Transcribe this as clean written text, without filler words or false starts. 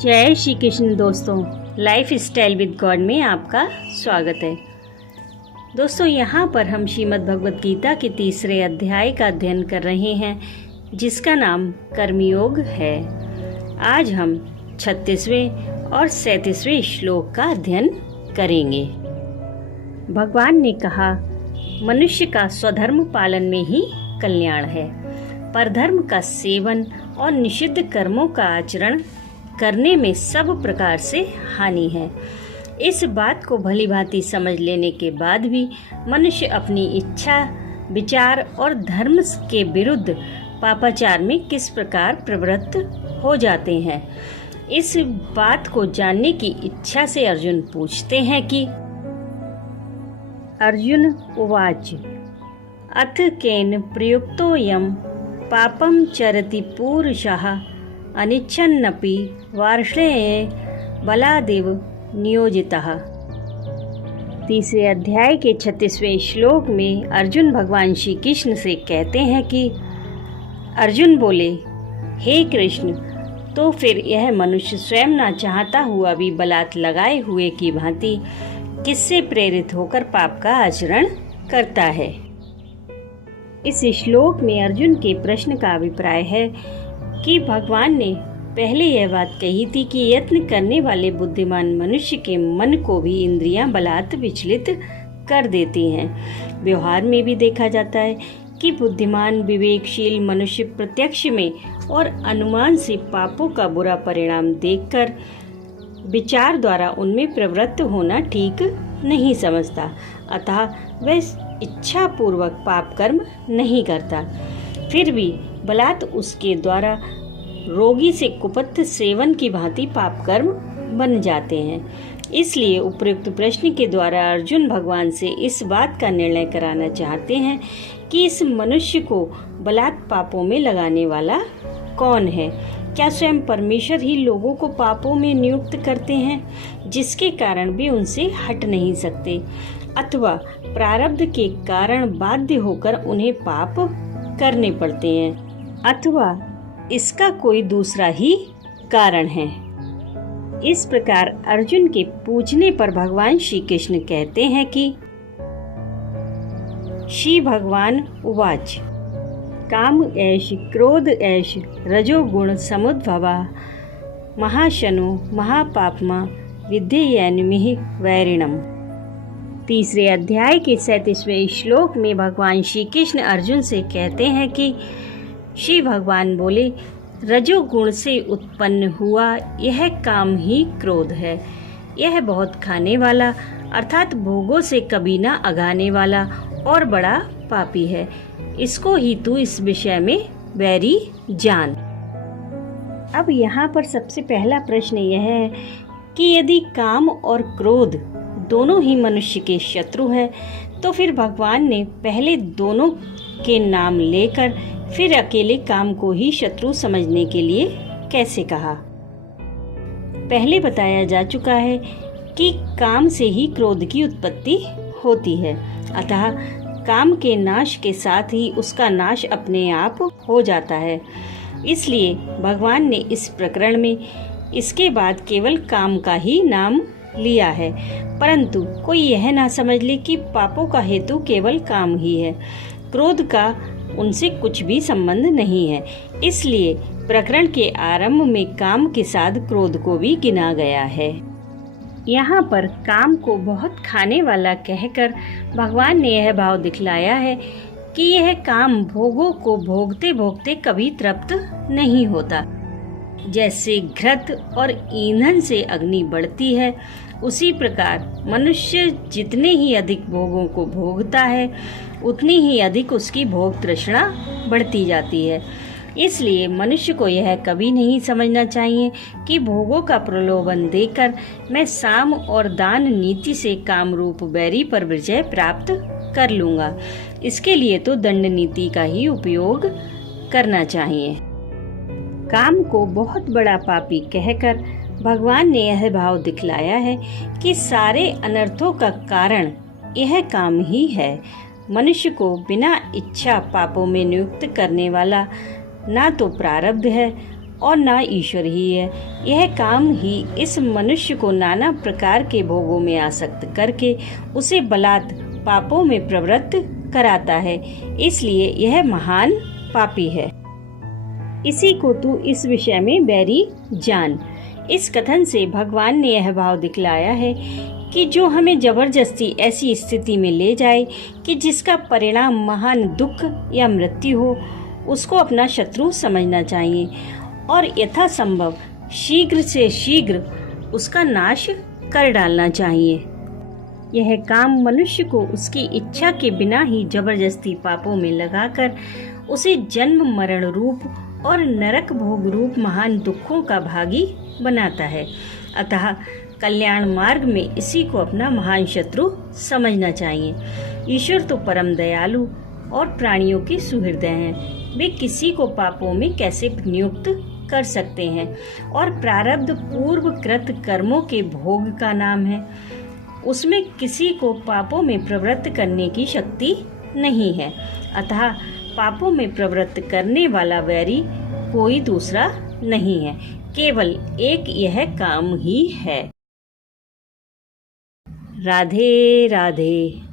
जय श्री कृष्ण दोस्तों, life style with God में आपका स्वागत है। दोस्तों, यहाँ पर हम श्रीमद् भगवत गीता के तीसरे अध्याय का अध्ययन कर रहे हैं, जिसका नाम कर्मयोग है। आज हम 36वें और 37वें श्लोक का अध्ययन करेंगे। भगवान ने कहा, मनुष्य का स्वधर्म पालन में ही कल्याण है। परधर्म का सेवन और निषिद्ध कर्मों का आचरण करने में सब प्रकार से हानि है। इस बात को भली भांति समझ लेने के बाद भी मनुष्य अपनी इच्छा, विचार और धर्म के विरुद्ध पापाचार में किस प्रकार प्रवृत्त हो जाते हैं, इस बात को जानने की इच्छा से अर्जुन पूछते हैं कि अर्जुन उवाच अथ केन प्रयुक्तोऽयं पापं चरति पूरुषः अनिच्छन्नपि वार्ष्णेय बलादेव नियोजितः। तीसरे अध्याय के 36वें श्लोक में अर्जुन भगवान श्री कृष्ण से कहते हैं कि अर्जुन बोले, हे कृष्ण, तो फिर यह मनुष्य स्वयं ना चाहता हुआ भी बलात् लगाए हुए की भांति किससे प्रेरित होकर पाप का आचरण करता है। इस श्लोक में अर्जुन के प्रश्न का अभिप्राय है कि भगवान ने पहले यह बात कही थी कि यत्न करने वाले बुद्धिमान मनुष्य के मन को भी इंद्रियां बलात् विचलित कर देती हैं। व्यवहार में भी देखा जाता है कि बुद्धिमान विवेकशील मनुष्य प्रत्यक्ष में और अनुमान से पापों का बुरा परिणाम देखकर विचार द्वारा उनमें प्रवृत्त होना ठीक नहीं समझता, अतः वह इच्छा पूर्वक पाप कर्म नहीं करता। फिर भी बलात् उसके द्वारा रोगी से कुपथ सेवन की भांति पाप कर्म बन जाते हैं। इसलिए उपयुक्त प्रश्न के द्वारा अर्जुन भगवान से इस बात का निर्णय कराना चाहते हैं कि इस मनुष्य को बलात् पापों में लगाने वाला कौन है। क्या स्वयं परमेश्वर ही लोगों को पापों में नियुक्त करते हैं, जिसके कारण भी उनसे हट नहीं सकते, अथवा प्रारब्ध के कारण बाध्य होकर उन्हें पाप करने पड़ते हैं, अथवा इसका कोई दूसरा ही कारण है। इस प्रकार अर्जुन के पूछने पर भगवान श्री कृष्ण कहते हैं कि श्री भगवान उवाच काम ऐश क्रोध ऐश रजोगुण समुद्भवा महाशनो महापापमा विद्येयनिमिः वैरिणम्। तीसरे अध्याय के 37वें श्लोक में भगवान श्री कृष्ण अर्जुन से कहते हैं कि श्री भगवान बोले, रजोगुण से उत्पन्न हुआ यह काम ही क्रोध है। यह बहुत खाने वाला अर्थात भोगों से कभी ना अगाने वाला और बड़ा पापी है। इसको ही तू इस विषय में वैरी जान। अब यहाँ पर सबसे पहला प्रश्न यह है कि यदि काम और क्रोध दोनों ही मनुष्य के शत्रु है, तो फिर भगवान ने पहले दोनों के नाम लेकर फिर अकेले काम को ही शत्रु समझने के लिए कैसे कहा। पहले बताया जा चुका है कि काम से ही क्रोध की उत्पत्ति होती है, अतः काम के नाश के साथ ही उसका नाश अपने आप हो जाता है। इसलिए भगवान ने इस प्रकरण में इसके बाद केवल काम का ही नाम लिया है, परंतु कोई यह ना समझ ले कि पापों का हेतु केवल काम ही है, क्रोध का उनसे कुछ भी संबंध नहीं है। इसलिए प्रकरण के आरंभ में काम के साथ क्रोध को भी गिना गया है। यहाँ पर काम को बहुत खाने वाला कहकर भगवान ने यह भाव दिखलाया है कि यह काम भोगों को भोगते भोगते कभी तृप्त नहीं होता। जैसे घृत और ईंधन से अग्नि बढ़ती है, उसी प्रकार मनुष्य जितने ही अधिक भोगों को भोगता है, उतनी ही अधिक उसकी भोग तृष्णा बढ़ती जाती है। इसलिए मनुष्य को यह कभी नहीं समझना चाहिए कि भोगों का प्रलोभन देकर मैं साम और दान नीति से काम रूप बैरी पर विजय प्राप्त कर लूँगा। इसके लिए तो दंड नीति का ही उपयोग करना चाहिए। काम को बहुत बड़ा पापी कहकर भगवान ने यह भाव दिखलाया है कि सारे अनर्थों का कारण यह काम ही है। मनुष्य को बिना इच्छा पापों में नियुक्त करने वाला ना तो प्रारब्ध है और ना ईश्वर ही है। यह काम ही इस मनुष्य को नाना प्रकार के भोगों में आसक्त करके उसे बलात् पापों में प्रवृत्त कराता है, इसलिए यह महान पापी है। इसी को तू इस विषय में बैरी जान। इस कथन से भगवान ने यह भाव दिखलाया है कि जो हमें जबरदस्ती ऐसी स्थिति में ले जाए कि जिसका परिणाम महान दुख या मृत्यु हो, उसको अपना शत्रु समझना चाहिए और यथासंभव शीघ्र से शीघ्र उसका नाश कर डालना चाहिए। यह काम मनुष्य को उसकी इच्छा के बिना ही जबरदस्ती पापों में लगाकर उसे जन्म मरण रूप और नरक भोग रूप महान दुखों का भागी बनाता है। अतः कल्याण मार्ग में इसी को अपना महान शत्रु समझना चाहिए। ईश्वर तो परम दयालु और प्राणियों के सुहृदय हैं। वे किसी को पापों में कैसे नियुक्त कर सकते हैं और प्रारब्ध पूर्व कृत कर्मों के भोग का नाम है। उसमें किसी को पापों में प्रवृत्त करने की शक्ति नहीं है। अतः पापों में प्रवृत्त करने वाला वैरी कोई दूसरा नहीं है, केवल एक यह काम ही है। राधे राधे।